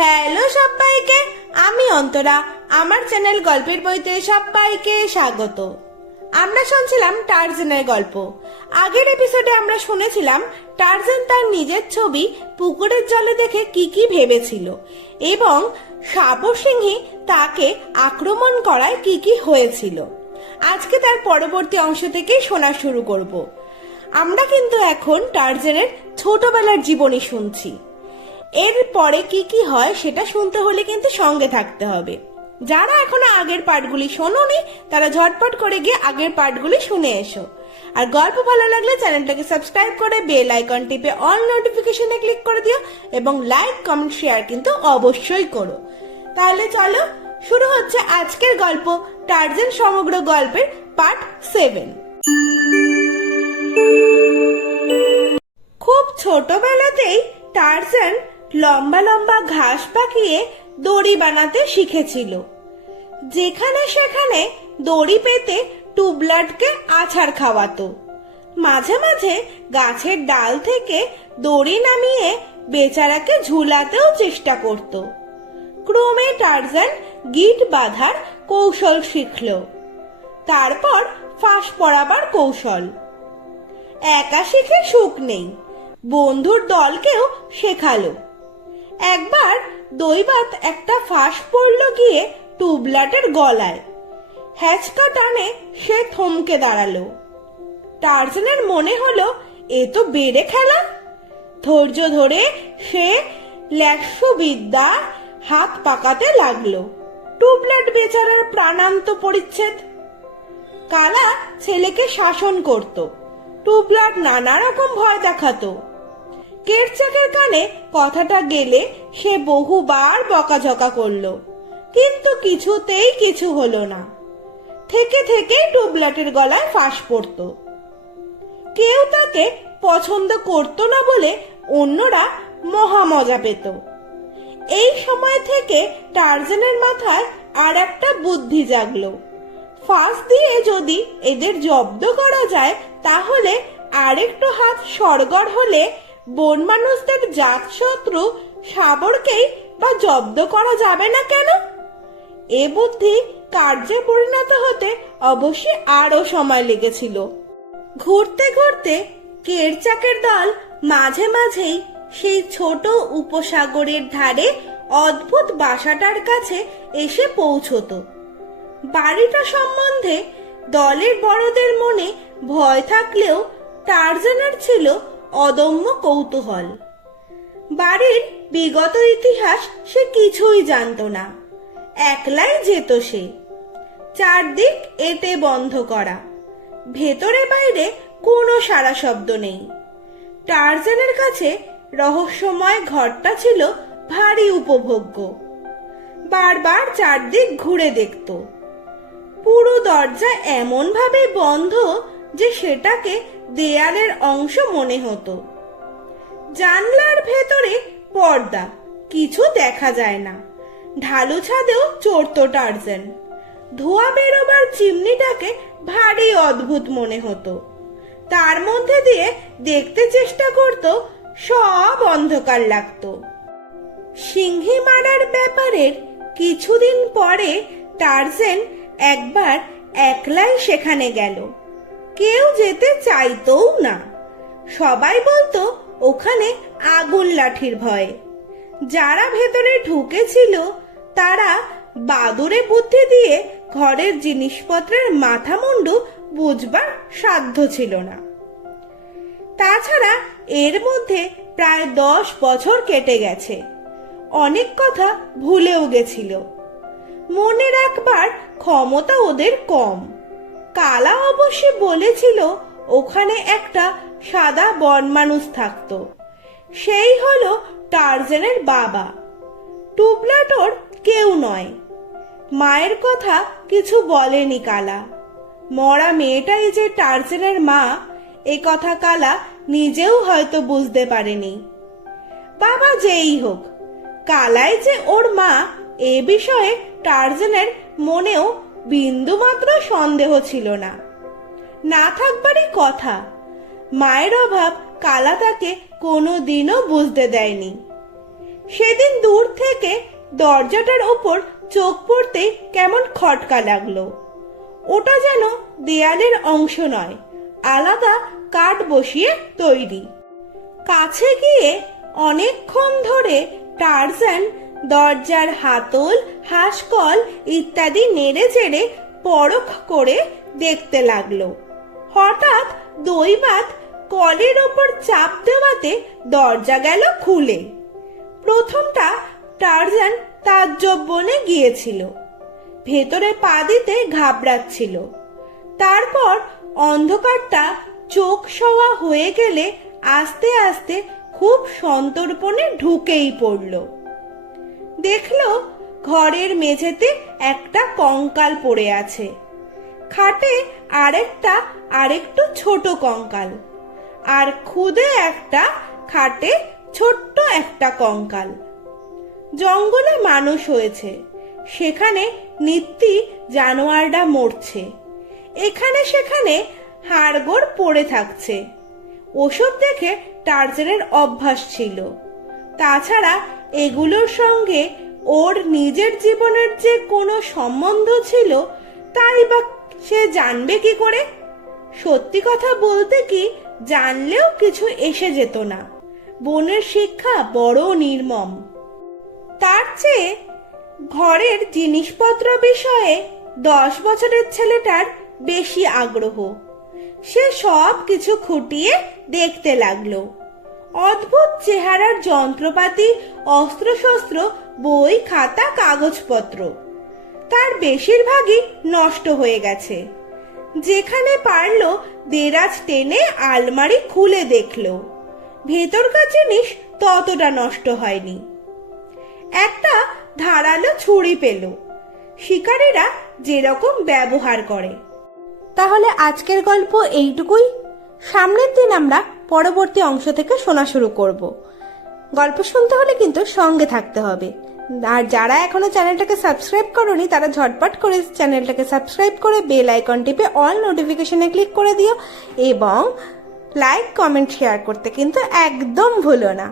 Hello সবাইকে, আমি অন্তরা। আমার চ্যানেল গল্পের বইতে সবাইকে স্বাগত। আমরা শুনছিলাম টারজানের গল্প। আগের এপিসোডে আমরা শুনেছিলাম টারজান তার নিজের ছবি পুকুরের জলে দেখে কি কি ভেবেছিল এবং সাপসিংহী তাকে আক্রমণ করায় কি কি হয়েছিল। আজকে তার পরবর্তী অংশ থেকেই শোনা শুরু করব। আমরা কিন্তু এখন টারজানের ছোটবেলার জীবনী শুনছি। এর পরে কি কি হয় সেটা শুনতে হলে কিন্তু সঙ্গে থাকতে হবে। যারা এখনো আগের পার্টগুলি শোনোনি তারা ঝটপট করে গিয়ে আগের পার্টগুলি শুনে এসো। আর গল্প ভালো লাগলে চ্যানেলটাকে সাবস্ক্রাইব করে বেল আইকন টিপে অল নোটিফিকেশনে ক্লিক করে দিও এবং লাইক কমেন্ট শেয়ার কিন্তু অবশ্যই করো। তাহলে চলো শুরু হচ্ছে আজকের গল্প, টারজান সমগ্র গল্পের পার্ট 7। খুব ছোটবেলাতেই টারজান লম্বা লম্বা ঘাস পাকিয়ে দড়ি বানাতে শিখেছিল। যেখানে সেখানে দড়ি পেতে টুবলাটকে আছাড় খাওয়াতো। মাঝে মাঝে গাছের ডাল থেকে দড়ি নামিয়ে বেচারাকে ঝুলাতেও চেষ্টা করত। ক্রমে টারজান গিট বাঁধার কৌশল শিখল, তারপর ফাঁস পড়াবার কৌশল। একা শিখে সুখ নেই, বন্ধুর দলকেও শেখালো। একবার দৈবাত একটা ফাঁস পড়ল গিয়ে টুবলাটের গলায়। হ্যাচকা টানে সে থমকে দাঁড়ালো। টারজানের মনে হলো এ তো বেড়ে খেলা। ধৈর্য ধরে সে ল্যাক্সু বিদ্যা হাত পাকাতে লাগলো। টুবলাট বেচারার প্রাণান্ত পরিচ্ছেদ। কালা ছেলেকে শাসন করত, টুবলাট নানা রকম ভয় দেখাতো। কেরচাকের কানে কথাটা গেলে সে বহুবার বকাঝকা করলো, কিন্তু কিছুতেই কিছু হলো না। থেকে থেকেই টুবলাটের গলায় ফাঁস পড়ত। কেউ তাকে পছন্দ করত না বলে অন্যরা মহা মজা পেত। এই সময় থেকে টারজানের মাথায় আর একটা বুদ্ধি জাগলো। ফাঁস দিয়ে যদি এদের জব্দ করা যায় তাহলে আরেকটু হাত সরগড় হলে বন মানুষদের জাত শত্রু শাবরকেই বা জব্দ করা যাবে না কেন? এ বুদ্ধি কার্যে পরিণত হতে অবশ্যই আরো সময় লেগেছিল। ঘুরতে ঘুরতে কেরচাকের দল মাঝে মাঝেই সেই ছোট উপসাগরের ধারে অদ্ভুত বাসাটার কাছে এসে পৌঁছতো। বাড়িটা সম্বন্ধে দলের বড়দের মনে ভয় থাকলেও টারজানের ছিল অদম্য কৌতূহল। বাড়ির বিগত ইতিহাস সে কিছুই জানত না। একলাই যেত সে। চারদিক এটে বন্ধ করা, ভেতরে বাইরে কোনো সারা শব্দ নেই। টারজানের কাছে রহস্যময় ঘরটা ছিল ভারী উপভোগ্য। বারবার চারদিক ঘুরে দেখত। পুরো দরজা এমন ভাবে বন্ধ যে সেটাকে দেয়ালের অংশ মনে হতো। জানলার ভেতরে পর্দা, কিছু দেখা যায় না। ঢালু ছাদেও চড়ত টারজান। ধোঁয়া বেরোবার চিমনিটাকে ভারী অদ্ভুত মনে হতো। তার মধ্যে দিয়ে দেখতে চেষ্টা করত, সব অন্ধকার লাগতো। সিংহী মারার ব্যাপারের কিছুদিন পরে টারজান একবার একলাই সেখানে গেল। কেউ যেতে চাইতও না। সবাই বলতো ওখানে আগুন লাঠির ভয়ে। যারা ভেতরে ঢুকেছিল তারা বাদুড়ে বুদ্ধি দিয়ে ঘরের জিনিসপত্রের মাথা মুন্ডু বুঝবার সাধ্য ছিল না। তাছাড়া এর মধ্যে প্রায় 10 বছর কেটে গেছে। অনেক কথা ভুলেও গেছিল। মনে রাখবার ক্ষমতা ওদের কম। কালা অবশ্য বলেছিল ওখানে একটা সাদা বন মানুষ থাকতো। সেই হলো টারজানের বাবা। টুবলাটোর কেউ নয়। মায়ের কথা কিছু বলেনি কালা। মরা মেয়েটাই যে টারজানের মা এ কথা কালা নিজেও হয়তো বুঝতে পারেনি। বাবা যেই হোক, কালাই যে ওর মা এ বিষয়ে টারজানের মনেও বিন্দুমাত্র সন্দেহ ছিল না। না থাকবারই কথা। মায়ের অভাব কালা তাকে কোনোদিনও বুঝতে দেয়নি। সেদিন দূর থেকে দরজাটার ওপর চোখ পড়তে কেমন খটকা লাগলো। ওটা যেন দেয়ালের অংশ নয়, আলাদা কাঠ বসিয়ে তৈরি। কাছে গিয়ে অনেকক্ষণ ধরে টারজান দরজার হাতল, হাঁসকল ইত্যাদি নেড়ে চেড়ে পরখ করে দেখতে লাগলো। হঠাৎ দৈবাত কলের ওপর চাপ দেওয়াতে দরজা গেল খুলে। প্রথমটা টারজান তাজ্জব বনে গিয়েছিল, ভেতরে পা দিতে ঘাবড়াচ্ছিল। তারপর অন্ধকারটা চোখ সওয়া হয়ে গেলে আস্তে আস্তে খুব সন্তর্পণে ঢুকেই পড়ল। দেখল ঘরের মেঝেতে একটা কঙ্কাল পড়ে আছে, খাটে আরেকটু ছোট কঙ্কাল, আর খুদে একটা খাটে ছোট্ট একটা কঙ্কাল। জঙ্গলে মানুষ হয়েছে, সেখানে নিত্যি জানোয়াররা মরছে, এখানে সেখানে হাড়গোড় পড়ে থাকছে। ওসব দেখে টারজানের অভ্যাস ছিল। তাছাড়া এগুলোর সঙ্গে ওর নিজের জীবনের যে কোনো সম্বন্ধ ছিল তাই বা সে জানবে কি করে? সত্যি কথা বলতে কি, জানলেও কিছু এসে যেত না। বনের শিক্ষা বড় নির্মম। তার চেয়ে ঘরের জিনিসপত্র বিষয়ে 10 বছরের ছেলেটার বেশি আগ্রহ। সে সব কিছু খুঁটিয়ে দেখতে লাগলো। অদ্ভুত চেহারার যন্ত্রপাতি, অস্ত্রশস্ত্র, বই, খাতা, কাগজপত্র, তার বেশিরভাগই নষ্ট হয়ে গেছে। যেখানে পারল দেরাজ টেনে আলমারি খুলে দেখলো, ভেতরকার জিনিস ততটা নষ্ট হয়নি। একটা ধারালো ছুরি পেল, শিকারীরা যেরকম ব্যবহার করে। তাহলে আজকের গল্প এইটুকুই। সামনের দিন আমরা পরবর্তী অংশ থেকে শোনা শুরু করব। গল্প শুনতে হলে কিন্তু সঙ্গে থাকতে হবে। আর যারা এখনো চ্যানেলটাকে সাবস্ক্রাইব করোনি তারা ঝটপট করে চ্যানেলটাকে সাবস্ক্রাইব করে বেল আইকন টিপে অল নোটিফিকেশনে ক্লিক করে দিও, এবং লাইক, কমেন্ট, শেয়ার করতে কিন্তু একদম ভুলো না।